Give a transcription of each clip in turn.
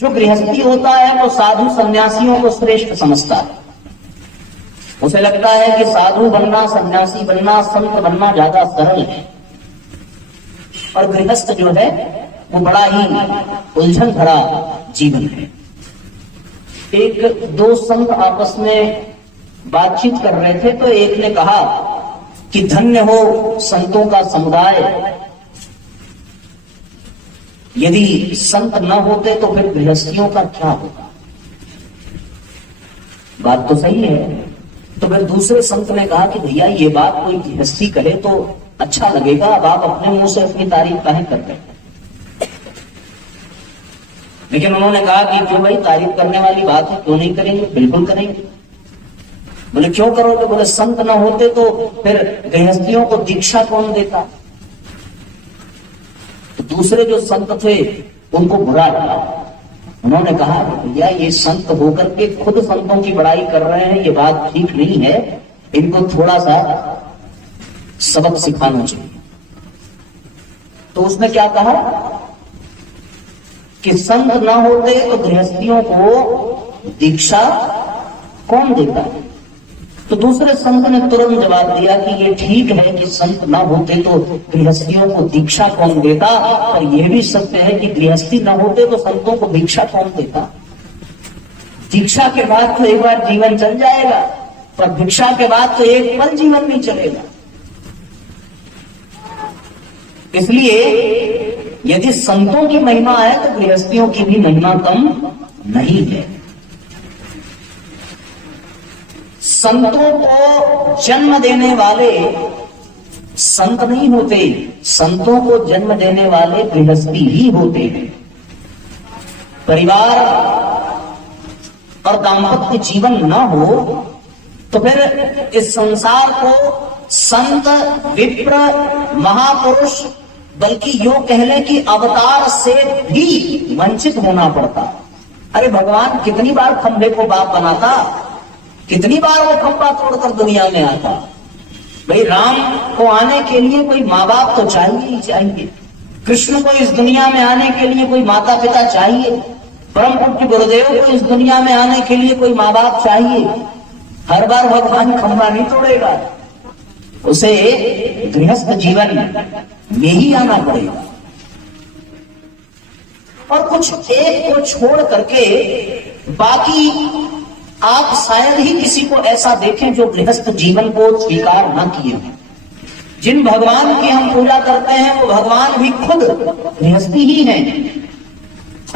जो गृहस्थी होता है वो साधु सन्यासियों को श्रेष्ठ समझता है। उसे लगता है कि साधु बनना, सन्यासी बनना, संत बनना ज्यादा सरल है, और गृहस्थ जो है वो बड़ा ही उलझन भरा जीवन है। एक दो संत आपस में बातचीत कर रहे थे तो एक ने कहा कि धन्य हो संतों का समुदाय, यदि संत न होते तो फिर गृहस्थियों का क्या होगा। बात तो सही है। तो फिर दूसरे संत ने कहा कि भैया ये बात कोई गृहस्थी कहे तो अच्छा लगेगा, अब आप अपने मुंह से अपनी तारीफ काहे करते हैं। लेकिन उन्होंने कहा कि जो भाई तारीफ करने वाली बात है क्यों नहीं करेंगे, बिल्कुल करेंगे। बोले क्यों करोगे? बोले संत न होते तो फिर गृहस्थियों को दीक्षा कौन देता। तो दूसरे जो संत थे उनको बुरा लगा। उन्होंने कहा भैया ये संत होकर के खुद संतों की बड़ाई कर रहे हैं, ये बात ठीक नहीं है, इनको थोड़ा सा सबक सिखाना चाहिए। तो उसने क्या कहा कि संत ना होते तो गृहस्थियों को दीक्षा कौन देता। तो दूसरे संत ने तुरंत जवाब दिया कि ये ठीक है कि संत ना होते तो गृहस्थियों को दीक्षा कौन देता, और यह भी सत्य है कि गृहस्थी ना होते तो संतों को दीक्षा कौन देता। दीक्षा के बाद तो एक बार जीवन चल जाएगा, पर दीक्षा के बाद तो एक पल जीवन नहीं चलेगा। इसलिए यदि संतों की महिमा है तो गृहस्थियों की भी महिमा कम नहीं है। संतों को जन्म देने वाले संत नहीं होते, संतों को जन्म देने वाले गृहस्थी ही होते हैं। परिवार और दाम्पत्य जीवन न हो तो फिर इस संसार को संत, विप्र, महापुरुष, बल्कि यो कह लें कि अवतार से भी वंचित होना पड़ता। अरे भगवान कितनी बार खंभे को बाप बनाता, कितनी बार वो खंभा तोड़कर दुनिया में आता। भाई राम को आने के लिए कोई माँ बाप तो चाहिए ही चाहिए, कृष्ण को इस दुनिया में आने के लिए कोई माता पिता चाहिए, परम पूज्य गुरुदेव को इस दुनिया में आने के लिए कोई माँ बाप चाहिए। हर बार भगवान खंभा नहीं तोड़ेगा, उसे गृहस्थ जीवन में ही आना पड़ेगा। और कुछ एक को छोड़ करके बाकी आप शायद ही किसी को ऐसा देखें जो गृहस्थ जीवन को स्वीकार न किए हों। जिन भगवान की हम पूजा करते हैं वो भगवान भी खुद गृहस्थी ही हैं।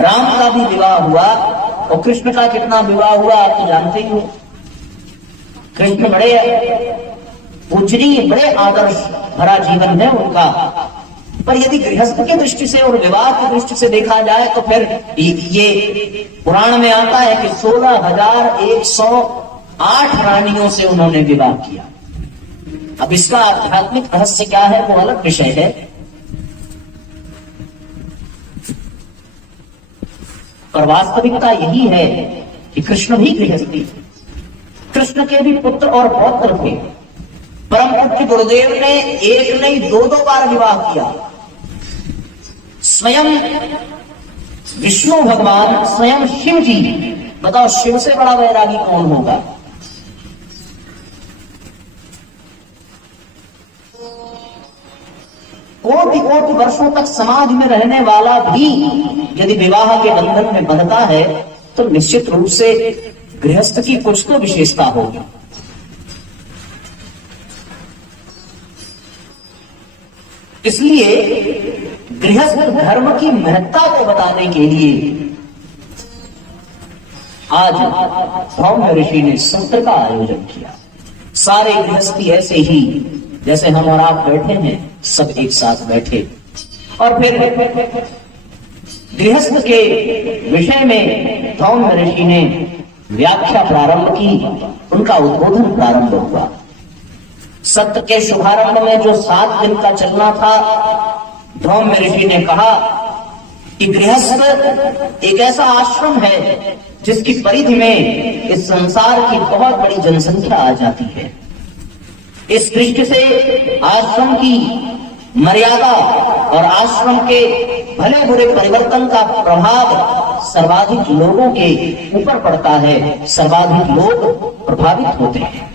राम का भी विवाह हुआ और कृष्ण का कितना विवाह हुआ आप तो जानते ही हो। कृष्ण बड़े पूजनीय, बड़े आदर्श भरा जीवन है उनका, पर यदि गृहस्थ की दृष्टि से और विवाह की दृष्टि से देखा जाए तो फिर ये पुराण में आता है कि 16,108 रानियों से उन्होंने विवाह किया। अब इसका आध्यात्मिक रहस्य क्या है वो अलग विषय है। पर वास्तविकता यही है कि कृष्ण भी गृहस्थी थे। कृष्ण के भी पुत्र और पौत्र थे। परम पूज्य गुरुदेव ने एक नहीं दो बार विवाह किया। स्वयं विष्णु भगवान, स्वयं शिव जी, बताओ शिव से बड़ा वैरागी कौन होगा। कोटि कोटि वर्षों तक समाज में रहने वाला भी यदि विवाह के बंधन में बंधता है तो निश्चित रूप से गृहस्थ की कुछ तो विशेषता होगी। इसलिए गृहस्थ धर्म की महत्ता को बताने के लिए आज धौम्य ऋषि ने सत्र का आयोजन किया। सारे गृहस्थी ऐसे ही जैसे हम और आप बैठे हैं, सब एक साथ बैठे और फिर गृहस्थ के विषय में धौम्य ऋषि ने व्याख्या प्रारंभ की, उनका उद्बोधन प्रारंभ हुआ। सत्र के शुभारंभ में जो 7 दिन का चलना था, धौम्य ऋषि ने कहा कि गृहस्थ एक ऐसा आश्रम है जिसकी परिधि में इस संसार की बहुत बड़ी जनसंख्या आ जाती है। इस दृष्टि से आश्रम की मर्यादा और आश्रम के भले बुरे परिवर्तन का प्रभाव सर्वाधिक लोगों के ऊपर पड़ता है, सर्वाधिक लोग प्रभावित होते हैं।